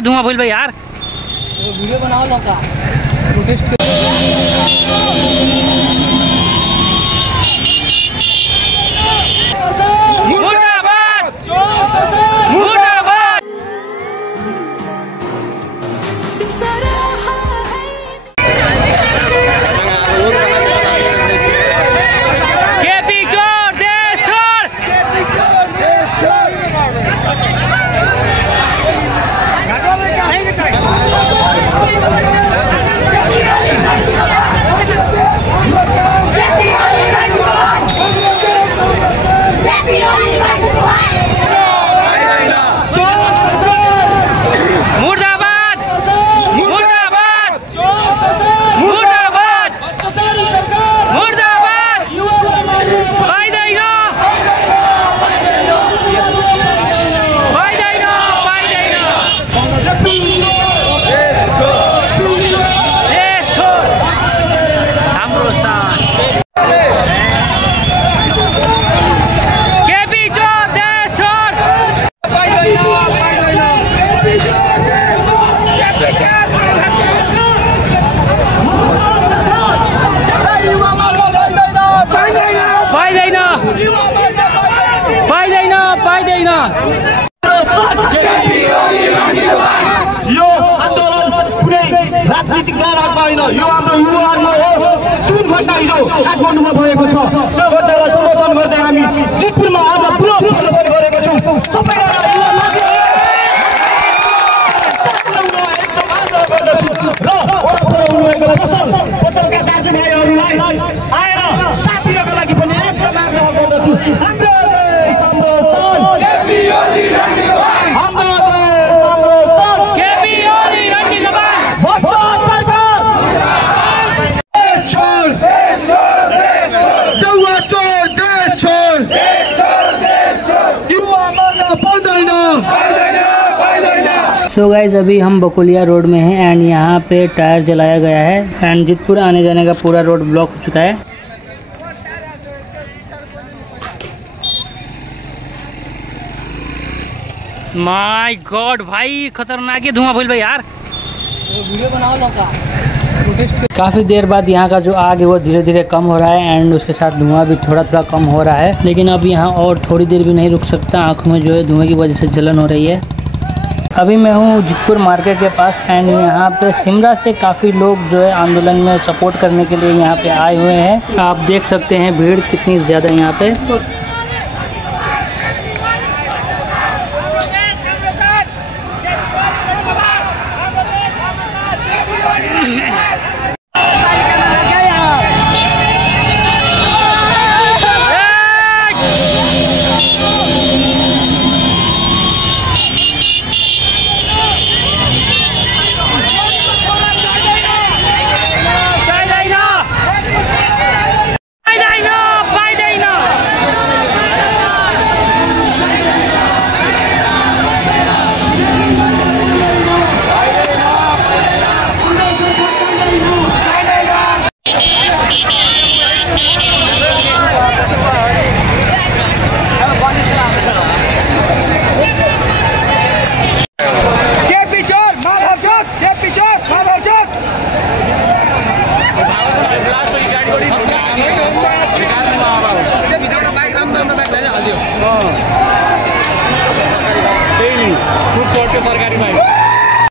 आगे धुआं भइल बा यार। वीडियो बनाओ लौका प्रोटेस्ट यो आन्दोलन कुनै राजनीतिक नाराजमा होइन, यो हाम्रो युवाहरुमा हो। जुन घटना हिजो काठमाडौँमा भएको छ त्यो घटनालाई समर्थन गर्दै हामी जितपुरमा आज पुरो प्रदर्शन गरेको छौँ। सबैजना युवा माथि एकदम आग्रह गर्दछु र वरपर हुनुभएको पसलका दाजुभाइहरूलाई आएर साथ दिनको लागि पनि एकदम आग्रह गर्दछु। हाम्रो सो गाइज अभी हम बकुलिया रोड में हैं एंड यहाँ पे टायर जलाया गया है एंड जितपुर आने जाने का पूरा रोड ब्लॉक हो चुका है। माय गॉड भाई खतरनाक ही धुआं भइल बा यार। वीडियो बनाओ लौका प्रोटेस्ट। काफ़ी देर बाद यहाँ का जो आग है वो धीरे धीरे कम हो रहा है एंड उसके साथ धुआं भी थोड़ा थोड़ा कम हो रहा है, लेकिन अब यहाँ और थोड़ी देर भी नहीं रुक सकता। आँखों में जो है धुएं की वजह से जलन हो रही है। अभी मैं हूँ जितपुर मार्केट के पास एंड यहाँ पे सिमरा से काफ़ी लोग जो है आंदोलन में सपोर्ट करने के लिए यहाँ पे आए हुए हैं। आप देख सकते हैं भीड़ कितनी ज़्यादा यहाँ पे। हाँ